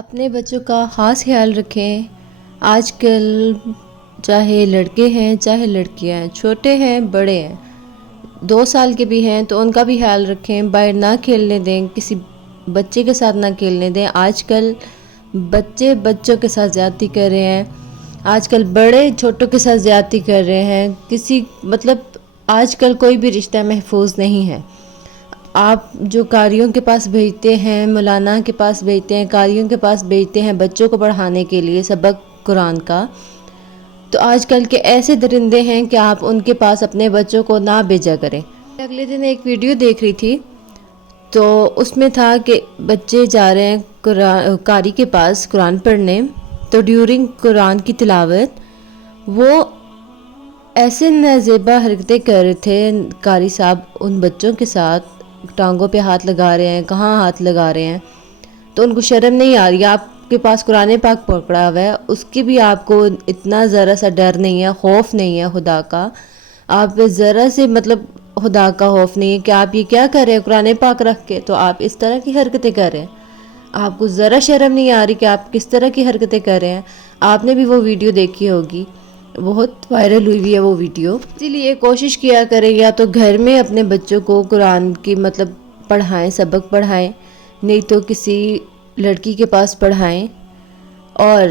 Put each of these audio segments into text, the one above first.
اپنے بچوں کا خاص خیال رکھیں۔ آج کل چاہے لڑکے ہیں چاہے لڑکیاں ہیں، چھوٹے ہیں بڑے ہیں، 2 سال کے بھی ہیں تو ان کا بھی خیال رکھیں۔ باہر نہ کھیلنے دیں، کسی بچے کے ساتھ نہ کھیلنے دیں۔ آج کل بچے بچوں کے ساتھ زیادتی کر رہے ہیں، آج کل بڑے چھوٹوں کے ساتھ زیادتی کر رہے ہیں۔ آج کل کوئی بھی رشتہ محفوظ نہیں ہے۔ آپ جو قاریوں کے پاس بھیجتے ہیں، مولانا کے پاس بھیجتے ہیں، قاریوں کے پاس بھیجتے ہیں بچوں کو پڑھانے کے لیے سبق قرآن کا، تو آج کل کے ایسے درندے ہیں کہ آپ ان کے پاس اپنے بچوں کو نہ بھیجا کریں۔ اگلے دن ایک ویڈیو دیکھ رہی تھی تو اس میں تھا کہ بچے جا رہے ہیں قاری کے پاس قرآن پڑھنے، تو ڈیورنگ قرآن کی تلاوت وہ ایسے نازیبا حرکتیں کر رہے تھے قاری صاحب ان بچوں کے ساتھ، ٹانگوں پہ ہاتھ لگا رہے ہیں، کہاں ہاتھ لگا رہے ہیں، تو ان کو شرم نہیں آ رہی۔ آپ کے پاس قرآن پاک پکڑا ہوا ہے، اس کی بھی آپ کو اتنا ذرا سا ڈر نہیں ہے، خوف نہیں ہے خدا کا، آپ پہ ذرا سے خدا کا خوف نہیں ہے کہ آپ یہ کیا کر رہے ہیں قرآن پاک رکھ کے، تو آپ اس طرح کی حرکتیں کر رہے ہیں۔ آپ کو ذرا شرم نہیں آ رہی کہ آپ کس طرح کی حرکتیں کر رہے ہیں۔ آپ نے بھی وہ ویڈیو دیکھی ہوگی، بہت وائرل ہوئی ہے وہ ویڈیو۔ اسی لیے کوشش کیا کریں یا تو گھر میں اپنے بچوں کو قرآن کی پڑھائیں، سبق پڑھائیں، نہیں تو کسی لڑکی کے پاس پڑھائیں، اور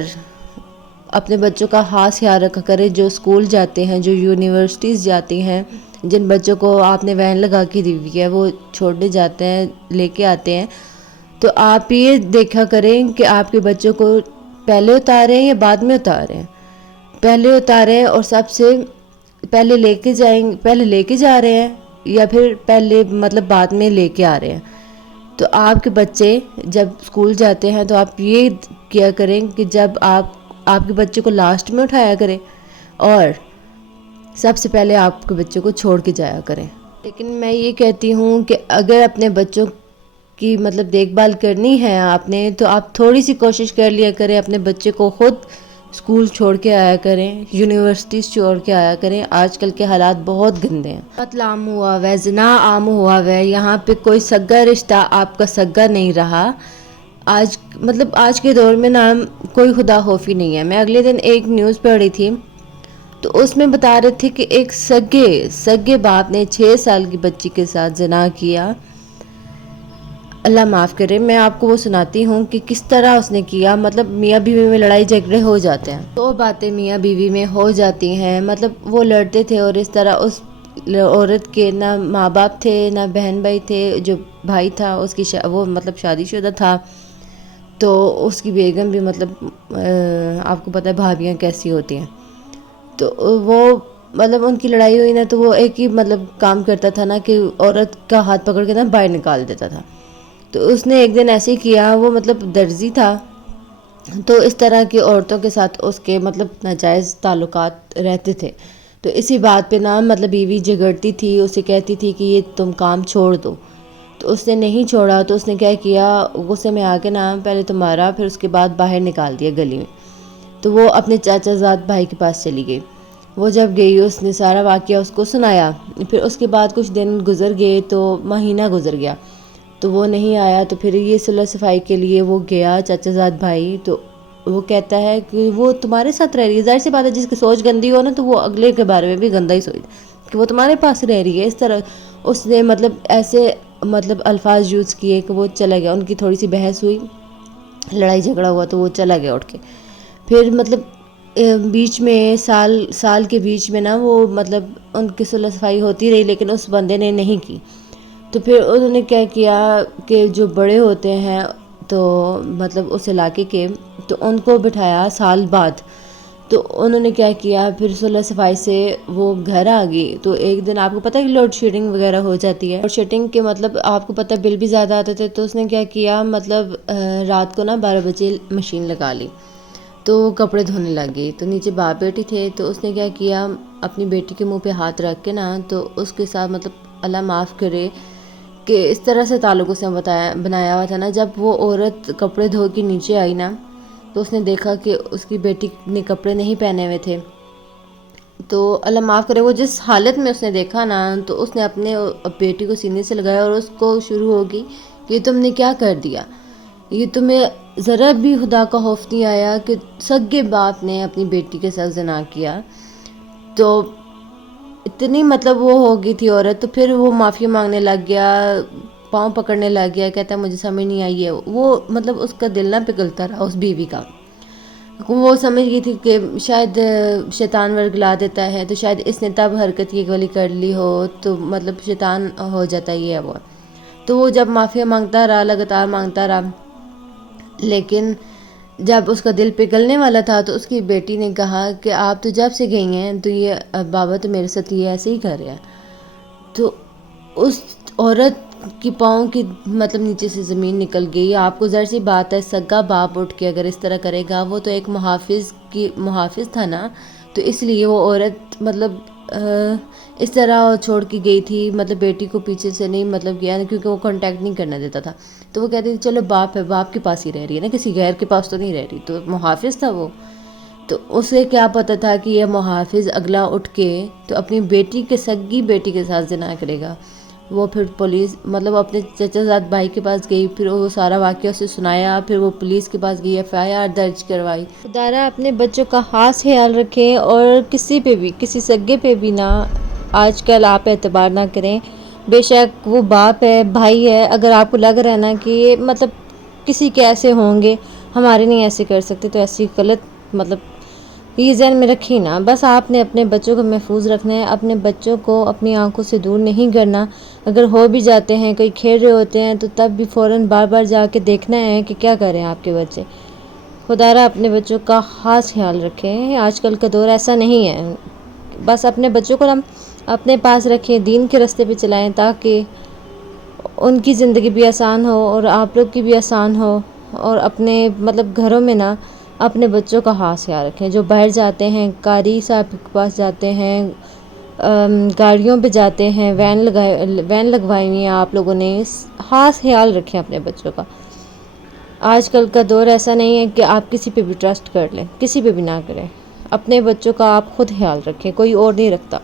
اپنے بچوں کا خاص خیال رکھا کریں۔ جو اسکول جاتے ہیں، جو یونیورسٹیز جاتی ہیں، جن بچوں کو آپ نے وین لگا کے دی ہوئی ہے، وہ چھوڑنے جاتے ہیں، لے کے آتے ہیں، تو آپ یہ دیکھا کریں کہ آپ کے بچوں کو پہلے اتاریں یا بعد میں اتاریں۔ پہلے اتاریں اور سب سے پہلے لے کے جا رہے ہیں یا پھر پہلے بعد میں لے کے آ رہے ہیں۔ تو آپ کے بچے جب اسکول جاتے ہیں تو آپ یہ کیا کریں کہ جب آپ کے بچے کو لاسٹ میں اٹھایا کریں اور سب سے پہلے آپ کے بچوں کو چھوڑ کے جایا کریں۔ لیکن میں یہ کہتی ہوں کہ اگر اپنے بچوں کی دیکھ بھال کرنی ہے آپ نے، تو آپ تھوڑی سی کوشش کر لیا کریں، اپنے بچے کو خود اسکول چھوڑ کے آیا کریں، یونیورسٹیز چھوڑ کے آیا کریں۔ آج کل کے حالات بہت گندے ہیں، قتل عام ہوا ہوا ہے، زنا عام ہوا ہوا ہے، یہاں پہ کوئی سگا رشتہ آپ کا سگا نہیں رہا۔ آج کے دور میں کوئی خدا خوفی نہیں ہے۔ میں اگلے دن ایک نیوز پڑھ رہی تھی تو اس میں بتا رہے تھے کہ ایک سگے باپ نے 6 سال کی بچی کے ساتھ زنا کیا۔ اللہ معاف کرے، میں آپ کو وہ سناتی ہوں کہ کس طرح اس نے کیا۔ میاں بیوی میں لڑائی جھگڑے ہو جاتے ہیں، تو باتیں میاں بیوی میں ہو جاتی ہیں، وہ لڑتے تھے اور اس طرح اس عورت کے نہ ماں باپ تھے نہ بہن بھائی تھے، جو بھائی تھا اس کی وہ شادی شدہ تھا، تو اس کی بیگم بھی آپ کو پتہ ہے بھابیاں کیسی ہوتی ہیں، تو وہ ان کی لڑائی ہوئی نا، تو وہ ایک ہی کام کرتا تھا نا کہ عورت کا ہاتھ پکڑ کے باہر نکال دیتا تھا۔ تو اس نے ایک دن ایسے ہی کیا، وہ درزی تھا، تو اس طرح کی عورتوں کے ساتھ اس کے ناجائز تعلقات رہتے تھے۔ تو اسی بات پہ بیوی جھگڑتی تھی، اسے کہتی تھی کہ یہ تم کام چھوڑ دو، تو اس نے نہیں چھوڑا، تو اس نے کیا کیا، غصے میں آ کے پہلے تو مارا، پھر اس کے بعد باہر نکال دیا گلی میں۔ تو وہ اپنے چاچا زاد بھائی کے پاس چلی گئی۔ وہ جب گئی اس نے سارا واقعہ اس کو سنایا، پھر اس کے بعد کچھ دن گزر گئے، تو مہینہ گزر گیا، تو وہ نہیں آیا، تو پھر یہ صلح صفائی کے لیے وہ گیا چاچا زاد بھائی، تو وہ کہتا ہے کہ وہ تمہارے ساتھ رہ رہی ہے۔ ظاہر سی بات ہے، جس کی سوچ گندی ہو نا تو وہ اگلے کے بارے میں بھی گندا ہی سوچ کہ وہ تمہارے پاس رہ رہی ہے۔ اس طرح اس نے ایسے الفاظ یوز کیے کہ وہ چلا گیا۔ ان کی تھوڑی سی بحث ہوئی، لڑائی جھگڑا ہوا، تو وہ چلا گیا اٹھ کے۔ پھر بیچ میں سال کے بیچ میں وہ ان کی صلح صفائی ہوتی رہی، لیکن اس بندے نے نہیں کی۔ تو پھر انہوں نے کیا کیا کہ جو بڑے ہوتے ہیں تو اس علاقے کے، تو ان کو بٹھایا سال بعد۔ تو انہوں نے کیا کیا، پھر صلح صفائی سے وہ گھر آ گئی۔ تو ایک دن آپ کو پتہ ہے کہ لوڈ شیڈنگ وغیرہ ہو جاتی ہے، لوڈ شیڈنگ کے آپ کو پتہ ہے بل بھی زیادہ آتے تھے، تو اس نے کیا کیا، رات کو 12 بجے مشین لگا لی، تو وہ کپڑے دھونے لگ گئی۔ تو نیچے باپ بیٹی تھے، تو اس نے کیا کیا، اپنی بیٹی کے منہ پہ ہاتھ رکھ کے تو اس کے ساتھ اللہ معاف کرے کہ اس طرح سے تعلق اس نے بنایا ہوا تھا نا۔ جب وہ عورت کپڑے دھو کے نیچے آئی نا، تو اس نے دیکھا کہ اس کی بیٹی نے کپڑے نہیں پہنے ہوئے تھے۔ تو اللہ معاف کرے، وہ جس حالت میں اس نے دیکھا نا، تو اس نے اپنے بیٹی کو سینے سے لگایا اور اس کو شروع ہوگی کہ تم نے کیا کر دیا، یہ تمہیں ذرا بھی خدا کا خوف نہیں آیا کہ سگے باپ نے اپنی بیٹی کے ساتھ زنا کیا، تو اتنی مطلب وہ ہو گئی تھی عورت، تو پھر وہ معافی مانگنے لگ گیا، پاؤں پکڑنے لگ گیا، کہتا ہے مجھے سمجھ نہیں آئی ہے، وہ مطلب اس کا دل نہ پگھلتا رہا اس بیوی کا، وہ سمجھ گئی تھی کہ شاید شیطان ورگلا دیتا ہے، تو شاید اس نے تب حرکت یہ والی کر لی ہو، تو مطلب شیطان ہو جاتا یہ ہے وہ، تو وہ جب معافی مانگتا رہا، لگاتار مانگتا رہا، لیکن جب اس کا دل پگھلنے والا تھا تو اس کی بیٹی نے کہا کہ آپ تو جب سے گئی ہیں تو یہ بابا تو میرے ساتھ یہ ایسے ہی کر رہا ہے، تو اس عورت کی پاؤں کی مطلب نیچے سے زمین نکل گئی۔ آپ کو ظاہر سی بات ہے، سگا باپ اٹھ کے اگر اس طرح کرے گا، وہ تو ایک محافظ تھا نا، تو اس لیے وہ عورت مطلب اس طرح چھوڑ کے گئی تھی، مطلب بیٹی کو پیچھے سے نہیں مطلب کیا، کیونکہ وہ کانٹیکٹ نہیں کرنا دیتا تھا، تو وہ کہتی تھی چلو باپ ہے، باپ کے پاس ہی رہ رہی ہے نا، کسی غیر کے پاس تو نہیں رہ رہی، تو محافظ تھا وہ، تو اسے کیا پتہ تھا کہ یہ محافظ اگلا اٹھ کے تو اپنی بیٹی کے سگی بیٹی کے ساتھ زنا کرے گا۔ وہ پھر پولیس مطلب اپنے چچا زاد بھائی کے پاس گئی، پھر وہ سارا واقعہ اسے سنایا، پھر وہ پولیس کے پاس گئی، FIR درج کروائی۔ خدارہ اپنے بچوں کا خاص خیال رکھیں، اور کسی پہ بھی، کسی سگے پہ بھی نہ آج کل آپ اعتبار نہ کریں، بے شک وہ باپ ہے، بھائی ہے، اگر آپ کو لگ رہا ہے نا کہ یہ مطلب کسی کے ایسے ہوں گے، ہمارے نہیں ایسے کر سکتے، تو ایسی غلط مطلب یہ ذہن میں رکھی نا، بس آپ نے اپنے بچوں کو محفوظ رکھنا ہے، اپنے بچوں کو اپنی آنکھوں سے دور نہیں کرنا، اگر ہو بھی جاتے ہیں، کوئی کھیل رہے ہوتے ہیں، تو تب بھی فوراً بار بار جا کے دیکھنا ہے کہ کیا کر رہے ہیں آپ کے بچے۔ خدا را اپنے بچوں کا خاص خیال رکھیں، آج کل کا دور ایسا نہیں ہے، بس اپنے بچوں کو ہم اپنے پاس رکھیں، دین کے راستے پہ چلائیں، تاکہ ان کی زندگی بھی آسان ہو اور آپ لوگ کی بھی آسان ہو، اور اپنے مطلب گھروں میں نا اپنے بچوں کا خاص خیال رکھیں، جو باہر جاتے ہیں، قاری صاحب کے پاس جاتے ہیں، گاڑیوں پہ جاتے ہیں، وین لگوائی ہوئی ہیں آپ لوگوں نے، خاص خیال رکھیں اپنے بچوں کا۔ آج کل کا دور ایسا نہیں ہے کہ آپ کسی پہ بھی ٹرسٹ کر لیں، کسی پہ بھی نہ کریں، اپنے بچوں کا آپ خود خیال رکھیں، کوئی اور نہیں رکھتا۔